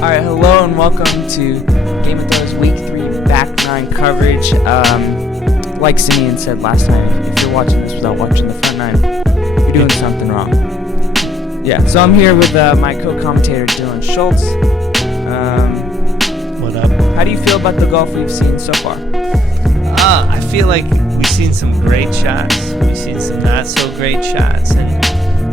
Alright, hello and welcome to Game of Thrones Week 3 Back 9 coverage. Like Simeon said last time, if you're watching this without watching the front 9, you're doing something wrong. Yeah, so I'm here with my co-commentator Dylan Schultz. What up? How do you feel about the golf we've seen so far? I feel like we've seen some great shots. We've seen some not so great shots. And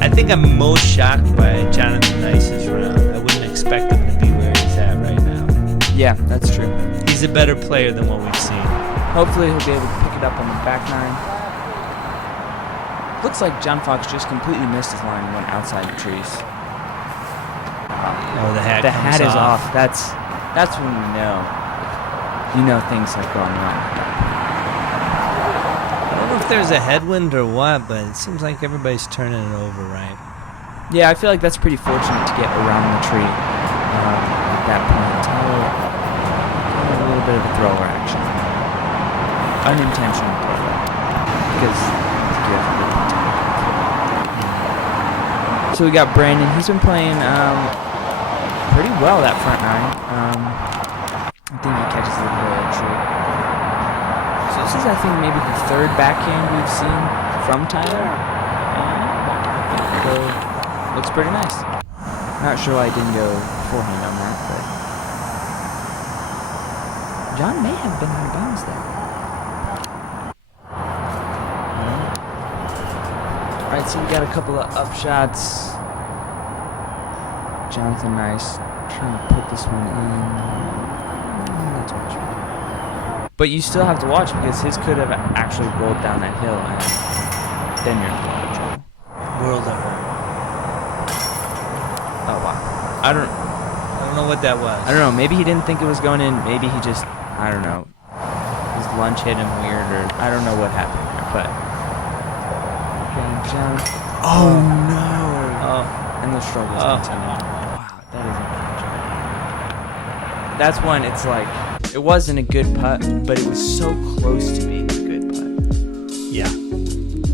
I think I'm most shocked by Jonathan Nice's round. I wouldn't expect him to be where he's at right now. Yeah, that's true. He's a better player than what we've seen. Hopefully he'll be able to pick it up on the back 9. Looks like John Fox just completely missed his line and went outside the trees. Oh, the hat is off. That's when you know things have gone wrong. I don't know if there's a headwind or what, but it seems like everybody's turning it over, right? Yeah, I feel like that's pretty fortunate to get around the tree at that point. A little bit of a thrower action. Unintentional thrower. Because you have a good time. So we got Brandon. He's been playing pretty well that front 9. I think he catches a little bit of a tree. So this is, I think, maybe the third backhand we've seen from Tyler. So, looks pretty nice. Not sure why I didn't go forehand on that, but John may have been out of bounds there. Alright, so we got a couple of up shots. Jonathan Nice trying to put this one in. Not too much. But you still have to watch because his could have actually rolled down that hill and then you're in a lot of trouble. World over. Oh wow. I don't know what that was. I don't know. Maybe he didn't think it was going in. Maybe he just, I don't know. His lunch hit him weird, or I don't know what happened there. But oh no! Oh, and the struggles continue. Wow, that is unfortunate. That's when it's like it wasn't a good putt, but it was so close to being a good putt. Yeah.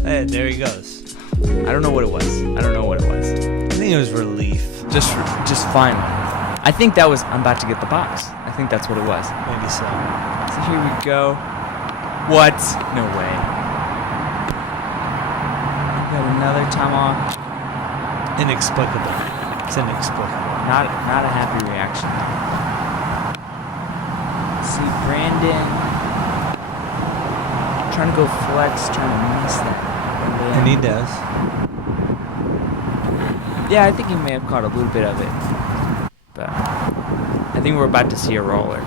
Hey, there he goes. I don't know what it was. I think it was relief. Just finally. I think that was, I'm about to get the box. I think that's what it was. Maybe so. So here we go. What? No way. Got another tomahawk. Inexplicable. It's inexplicable. Not a happy reaction. See Brandon trying to go flex, trying to miss that. And he does. Yeah, I think he may have caught a little bit of it. But I think we're about to see a roller.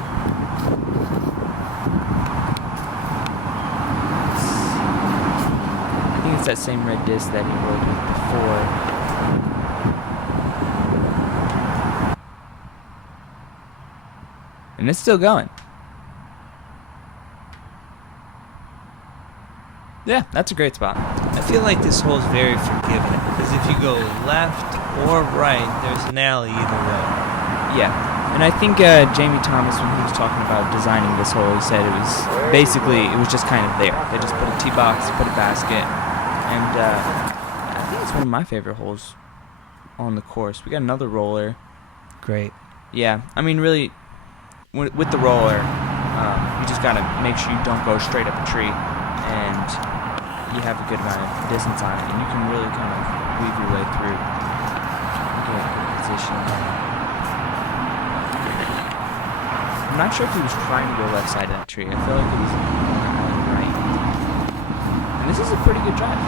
I think it's that same red disc that he rolled with before. And it's still going. Yeah, that's a great spot. I feel like this hole's very forgiving because if you go left or right, there's an alley either way. Yeah, and I think Jamie Thomas, when he was talking about designing this hole, he said it was just kind of there. They just put a tee box, put a basket, and I think it's one of my favorite holes on the course. We got another roller. Great. Yeah, I mean, really, with the roller, you just got to make sure you don't go straight up a tree, and you have a good amount of distance on it, and you can really kind of weave your way through. Get a good position. I'm not sure if he was trying to go left side of that tree. I feel like it was right. And this is a pretty good drive.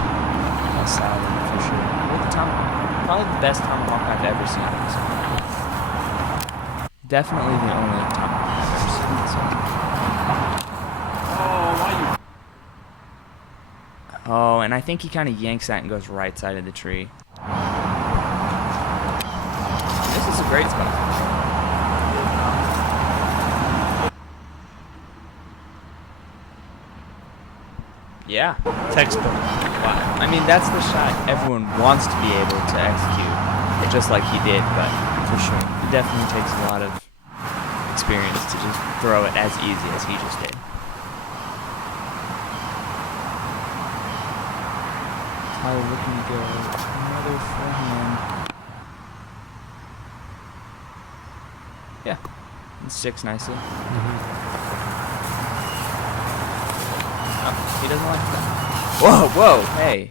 That's solid for sure. With the tomahawk. Probably the best tomahawk I've ever seen. So. Definitely the only tomahawk I've ever seen. So. Oh, and I think he kind of yanks that and goes right side of the tree. This is a great spot. Yeah. Textbook. Wow. I mean, that's the shot everyone wants to be able to execute, just like he did, but for sure, it definitely takes a lot of experience to just throw it as easy as he just did. Tyler looking to go another forehand. Yeah, it sticks nicely. Oh, he doesn't like that. Whoa, hey.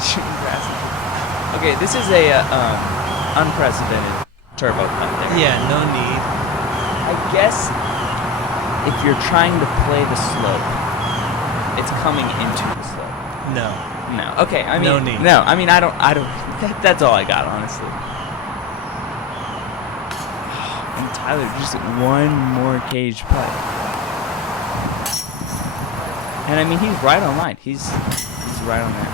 Shooting grass. Okay, this is a unprecedented turbo cut there. Yeah, no need. I guess if you're trying to play the slope, it's coming into the slope. No. No. Okay. I mean, No need. No. I mean, I don't. That's all I got, honestly. And Tyler, just one more cage putt. And I mean, he's right on line. He's right on that.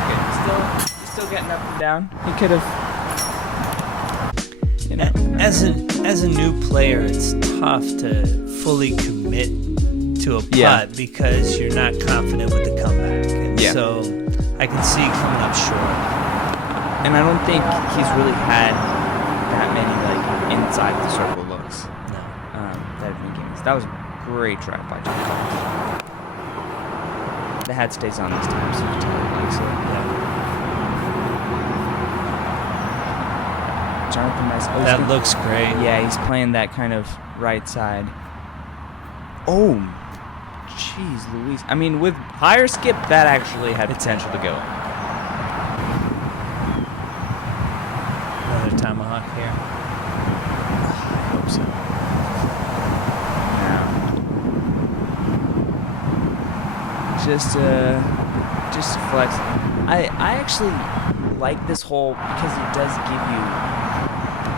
Okay. He's still getting up and down. He could have. You know. As a new player, it's tough to fully commit to a putt because you're not confident with the comeback, and so I can see coming up short. And I don't think he's really had that many like inside the circle looks. No. That have been games. That was a great drive by Jonathan. The hat stays on this time, so you can tell it looks like Jonathan Nice. Oh, That looks great. Yeah, he's playing that kind of right side. Oh, jeez Louise. I mean, with higher skip, that actually had potential to go. Another tomahawk here. I hope so. No. Just flex. I actually like this hole because it does give you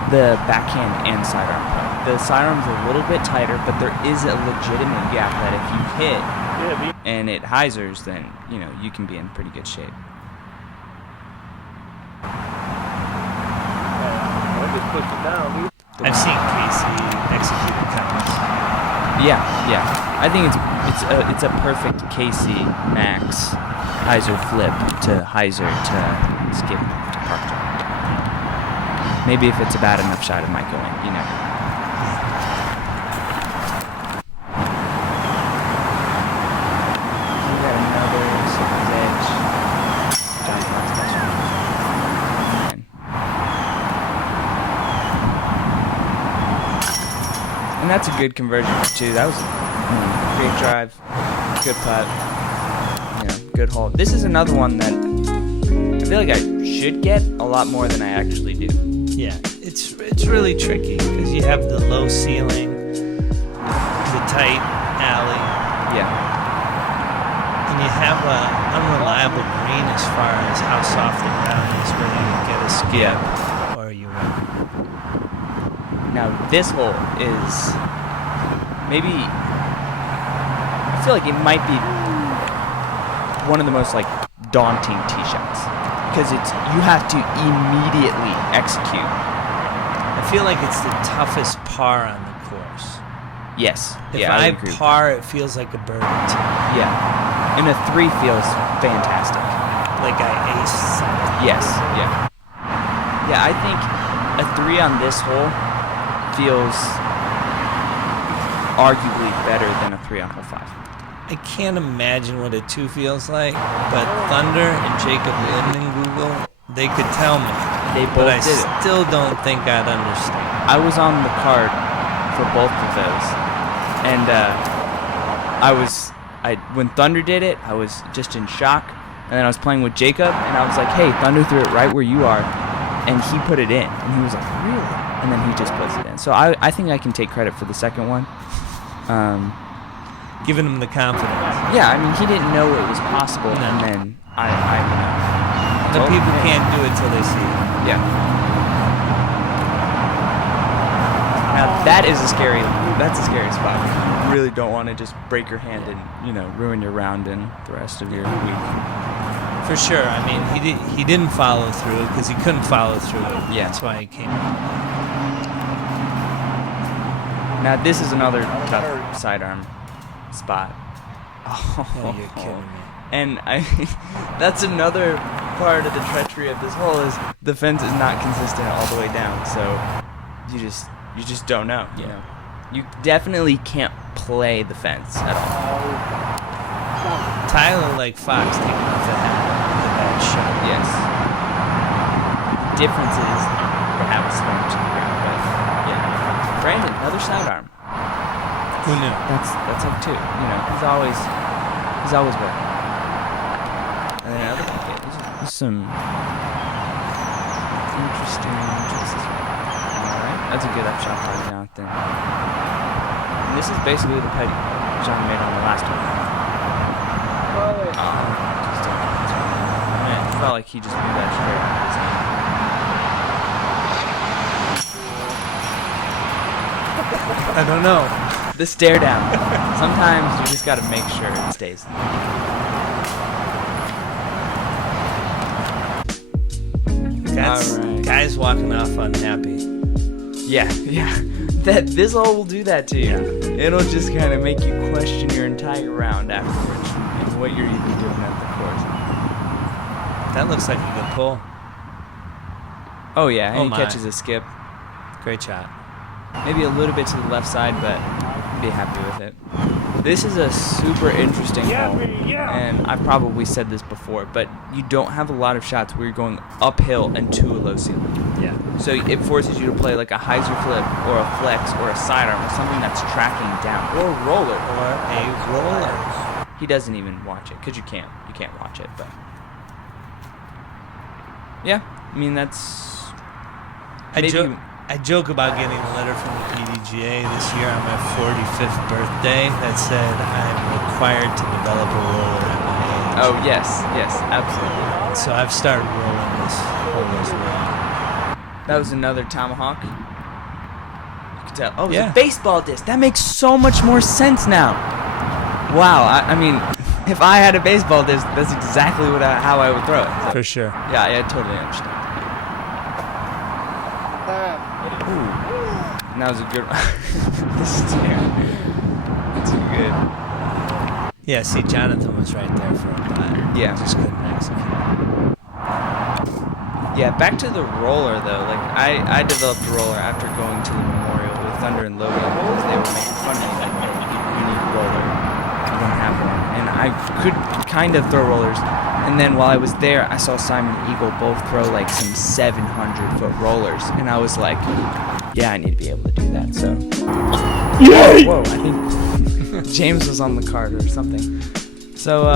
the backhand and sidearm putt. The sidearm's a little bit tighter, but there is a legitimate gap that if you hit and it hyzers, then you know you can be in pretty good shape. I've seen Casey execute it cuts. Yeah. I think it's a perfect Casey Max hyzer flip to hyzer to skip to park jump. Maybe if it's a bad enough shot, it might go in. You never know. We got another surprise edge. John Fox touchdown. And that's a good conversion too. That was a great drive, good putt, good hole. This is another one that I feel like I should get a lot more than I actually do. Yeah, it's really tricky because you have the low ceiling, the tight alley, Yeah. and you have a unreliable green as far as how soft the ground is, whether you get a skip or you win. Now this hole is maybe, I feel like it might be one of the most like daunting tee shots because you have to immediately execute. I feel like it's the toughest par on the course. Yes. If yeah, I would agree with par, it feels like a birdie to me. Yeah. And a 3 feels fantastic. Like I aced something. Yes. Yeah. Yeah, I think a 3 on this hole feels arguably better than a 3 on hole 5. I can't imagine what a 2 feels like, but Thunder and Jacob Lindengoogel, they could tell me. They But both I did it. still don't think I'd understand. I was on the card for both of those, and when Thunder did it, I was just in shock. And then I was playing with Jacob, and I was like, "Hey, Thunder threw it right where you are," and he put it in, and he was like, "Really?" And then he just puts it in. So I think I can take credit for the second one. Giving him the confidence. Yeah, I mean, he didn't know it was possible, No. and then I The people can't do it till they see it. Yeah. Now that's a scary spot. You really don't want to just break your hand and ruin your round and the rest of your week. For sure. I mean, he didn't follow through because he couldn't follow through. Yeah. That's why he came. Now this is another tough sidearm spot. Oh, you're kidding me. And that's another part of the treachery of this hole is the fence is not consistent all the way down. So you just don't know. You know, you definitely can't play the fence at all. Tyler, like Fox, taking off the hat with a bad shot. Yes. difference is they have a slam to the ground. But yeah, Brandon, another sidearm. Who knew? That's like two. You know, he's always working. And then another kick. There's some interesting choices. All right, that's a good up shot by Jonathan. And this is basically the putt John made on the last one. Man, it felt like he just blew that straight out of his hand. I don't know. The stare down. Sometimes you just gotta make sure it stays. Alright. Guys walking off unhappy. Yeah. This all will do that to you. It'll just kind of make you question your entire round afterwards and what you're even doing at the course. That looks like a good pull. Oh yeah, and Oh he my. catches a skip. Great shot. Maybe a little bit to the left side, but I'd be happy with it. This is a super interesting hole, and I've probably said this before, but you don't have a lot of shots where you're going uphill and to a low ceiling. Yeah. So it forces you to play like a hyzer flip or a flex or a sidearm or something that's tracking down, or a roller. Or a roller. He doesn't even watch it because you can't watch it, but yeah, I mean that's. I joke about getting a letter from the PDGA this year on my 45th birthday that said I'm required to develop a roller at my age. Oh yes, absolutely. So I've started rolling this hole as well. That was another tomahawk. You could tell. Oh, it was Yeah. a baseball disc. That makes so much more sense now. Wow, I mean, if I had a baseball disc, that's exactly how I would throw it. So, For sure. yeah, I totally understand. Ooh. And that was a good one. This is terrible. That's good. Yeah, see, Jonathan was right there for a putt. Yeah. Just couldn't execute. Yeah, back to the roller though. Like I developed a roller after going to the memorial with Thunder and Logan because they were making fun of me like, hey, you need a roller. I don't have one, and I could kind of throw rollers. And then while I was there, I saw Simon and Eagle both throw like some 700-foot rollers, and I was like, yeah, I need to be able to do that. So, whoa, I think James was on the card or something. So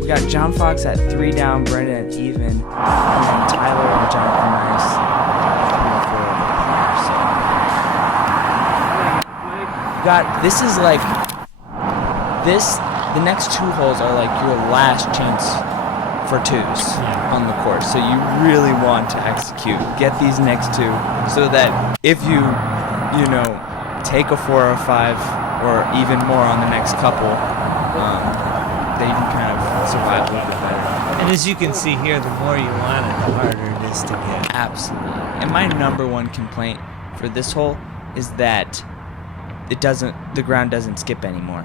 we got John Fox at 3 down, Brendan at even, and then Tyler and Jonathan Nice this is like the next 2 holes are like your last chance for twos on the course. So you really want to execute, get these next 2, so that if you take a 4 or 5 or even more on the next couple, that you can kind of survive a little bit better. And as you can see here, the more you want it, the harder it is to get. Absolutely. And my number one complaint for this hole is that the ground doesn't skip anymore.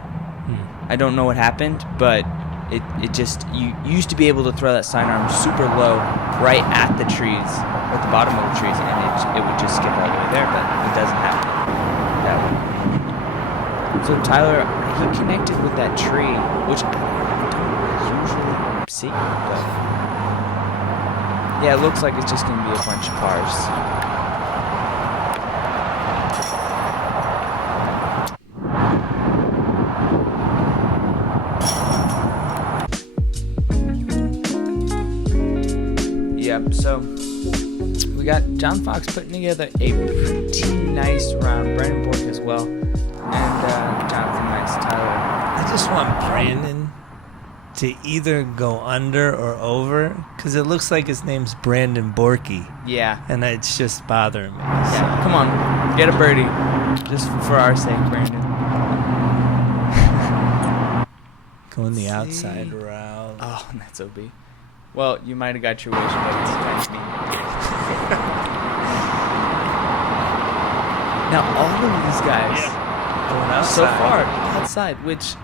I don't know what happened, but it just, you used to be able to throw that sidearm super low right at the trees, at the bottom of the trees, and it would just skip all the way there, but it doesn't happen that way. So Tyler, he connected with that tree, which I don't usually see, but yeah, it looks like it's just going to be a bunch of pars. Yep, so we got John Fox putting together a pretty nice round, Brandon Bork as well, and Jonathan Nice, Tyler. I just want Brandon to either go under or over, because it looks like his name's Brandon Borky, Yeah. and it's just bothering me. Yeah, come on, get a birdie, just for our sake, Brandon. Going the outside route. Oh, that's OB. Well, you might have got your wish, but it's kind of me. Now, all of these guys, Going outside. so far, outside, which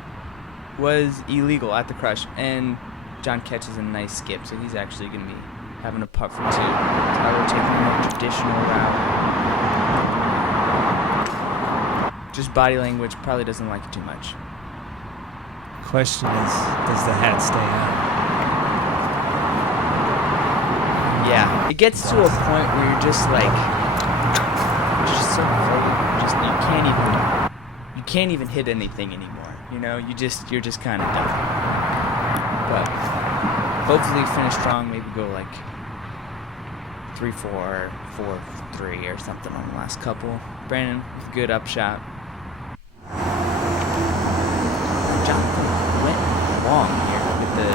was illegal at the Crush, and John catches a nice skip, so he's actually going to be having a putt for 2. Tyler taking a more traditional route. Just body language, probably doesn't like it too much. Question is, does the hat stay on? Yeah, it gets to a point where you're just like, you're just so frustrated. Just you can't even hit anything anymore. You know, you're just kind of done. But hopefully finish strong. Maybe go like 3-4, 4-3 or something on the last couple. Brandon with a good upshot. Jonathan went long here with the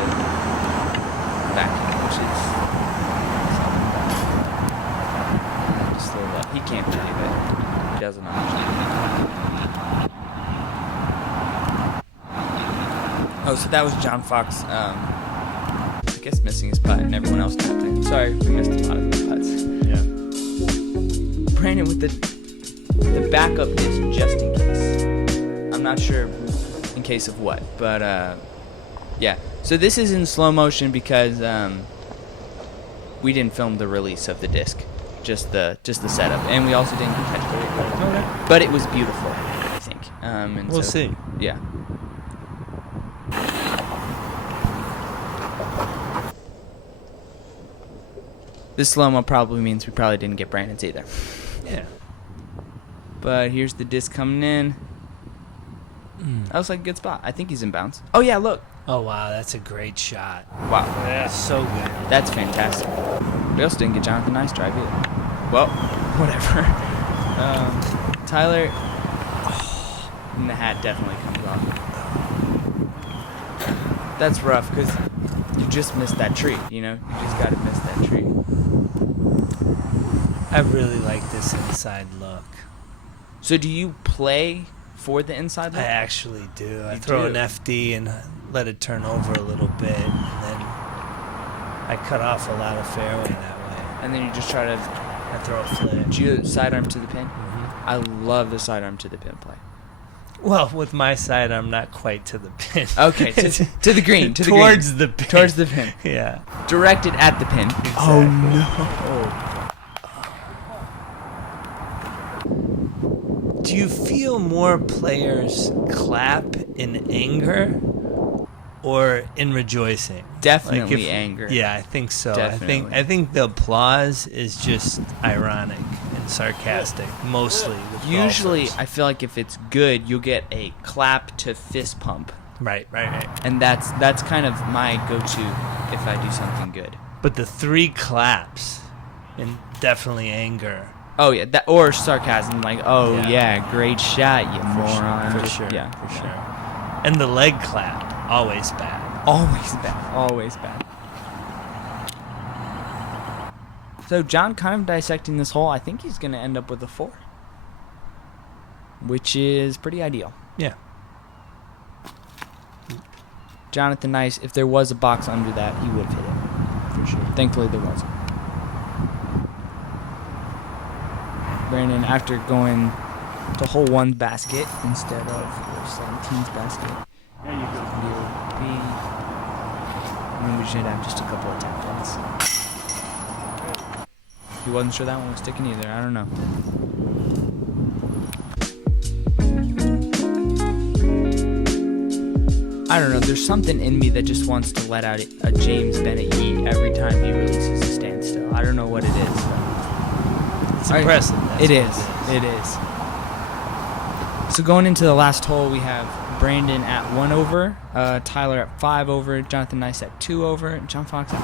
backhand, which is something just a little bit. He can't believe it. He doesn't understand. Oh, so that was John Fox. I guess missing his putt, and everyone else tapped in. Sorry, we missed a lot of the putts. Yeah. Brandon with the backup disc just in case. I'm not sure in case of what, but yeah. So this is in slow motion because we didn't film the release of the disc, just the setup, and we also didn't catch it. Okay. But it was beautiful, I think. And We'll so, see. Yeah. This slow-mo probably means we probably didn't get Brandon's either. Yeah. But here's the disc coming in. That was like a good spot. I think he's in bounds. Oh, yeah, look. Oh, wow. That's a great shot. Wow. Yeah. So good. That's fantastic. We also didn't get Jonathan Nice drive either. Well, whatever. Tyler. Oh, and the hat definitely comes off. That's rough because you just missed that tree, you know? You just got to miss that tree. I really like this inside look. So do you play for the inside I look? actually do. I You throw do? an FD and let it turn over a little bit, and then I cut off a lot of fairway that way. And then you just try to I throw a flip. do you sidearm to the pin? Mhm. I love the sidearm to the pin play. Well, with my side, I'm not quite to the pin. Okay, to the green, to the towards green. the pin. Towards the pin. Yeah. Directed at the pin. Exactly. Oh no. Do you feel more players clap in anger or in rejoicing? Definitely anger. Yeah, I think so. Definitely. I think the applause is just ironic and sarcastic, mostly. With Usually, golfers. I feel like if it's good, you'll get a clap to fist pump, Right. and that's kind of my go-to if I do something good. But the 3 claps, and definitely anger. Oh yeah, that or sarcasm, like, oh Yeah. yeah, great shot, you moron. For Just- sure. Yeah, For sure. And the leg clap, always bad. Always bad. Always bad. So John kind of dissecting this hole. I think he's going to end up with a 4, which is pretty ideal. Yeah. Jonathan Nice, if there was a box under that, he would have hit it. For sure. Thankfully, there wasn't. Brandon, after going to hole 1 basket instead of 17's basket, you'll be... I mean, we should have just a couple of tap ins. He wasn't sure that one was sticking either. I don't know. I don't know. There's something in me that just wants to let out a James Bennett yeet every time he releases a standstill. I don't know what it is. It's impressive. That's It what is. It is. So going into the last hole, we have Brandon at 1 over, Tyler at 5 over, Jonathan Nice at 2 over, and John Fox at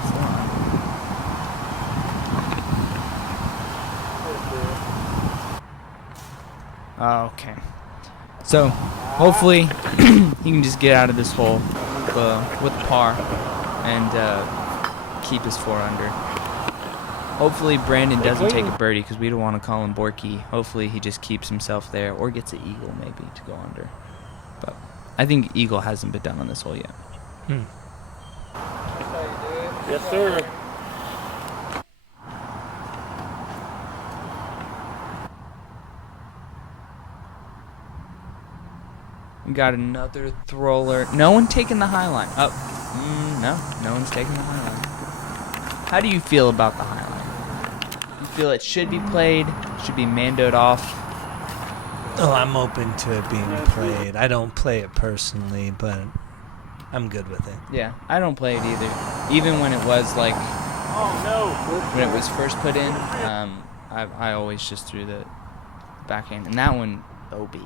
4. Okay. So hopefully he can just get out of this hole with par and keep his 4 under. Hopefully Brandon doesn't take a birdie because we don't want to call him Borky. Hopefully he just keeps himself there or gets an eagle maybe to go under. But I think eagle hasn't been done on this hole yet. Yes, sir. We got another thrower. No one taking the high line. Oh, no one's taking the high line. How do you feel about the high line? You feel it should be played, should be mandoed off? Oh, I'm open to it being played. I don't play it personally, but I'm good with it. Yeah, I don't play it either. Even when it was like when it was first put in, I always just threw the backhand, and that one OB.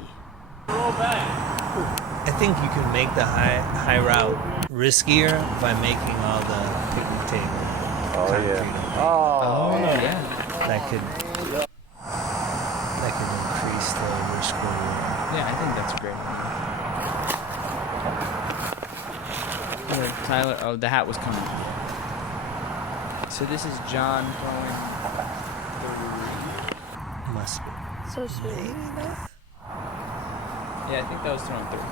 I think you can make the high route riskier by making all the picnic table. Oh, yeah. Oh, Yeah. That could increase the risk reward. Yeah, I think that's great. Tyler, oh, the hat was coming off. So this is John going Must be. So sweet. Yeah, I think that was thrown through.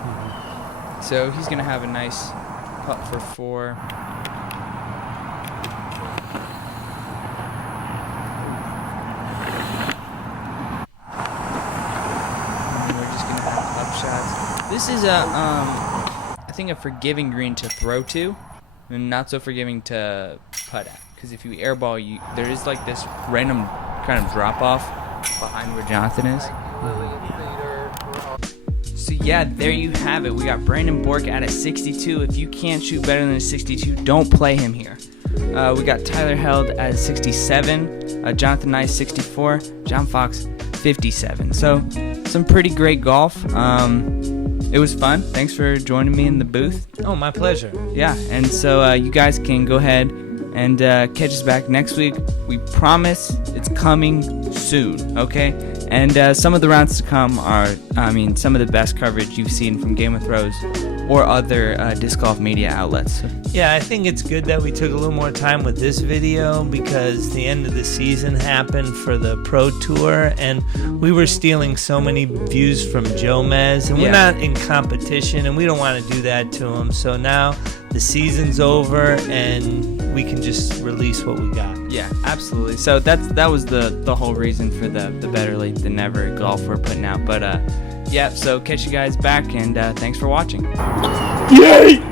So he's going to have a nice putt for 4. And we're just going to have up shots. This is I think a forgiving green to throw to, and not so forgiving to putt at. Because if you airball, there is like this random kind of drop off behind where Jonathan is. So yeah, there you have it. We got Brandon Bork at a 62. If you can't shoot better than a 62, don't play him here. We got Tyler Held at a 67, Jonathan Nice 64, John Fox 57. So some pretty great golf. It was fun. Thanks for joining me in the booth. Oh, my pleasure. Yeah, and so you guys can go ahead and catch us back next week. We promise it's coming soon, okay? And some of the rounds to come are, some of the best coverage you've seen from Game of Thrones or other disc golf media outlets. Yeah, I think it's good that we took a little more time with this video because the end of the season happened for the Pro Tour, and we were stealing so many views from Jomez, and we're Yeah. not in competition, and we don't want to do that to him. So now the season's over, and we can just release what we got. Yeah, absolutely. So that was the whole reason for the Better Late Than Never golf we're putting out. But yeah, so catch you guys back, and thanks for watching. Yay!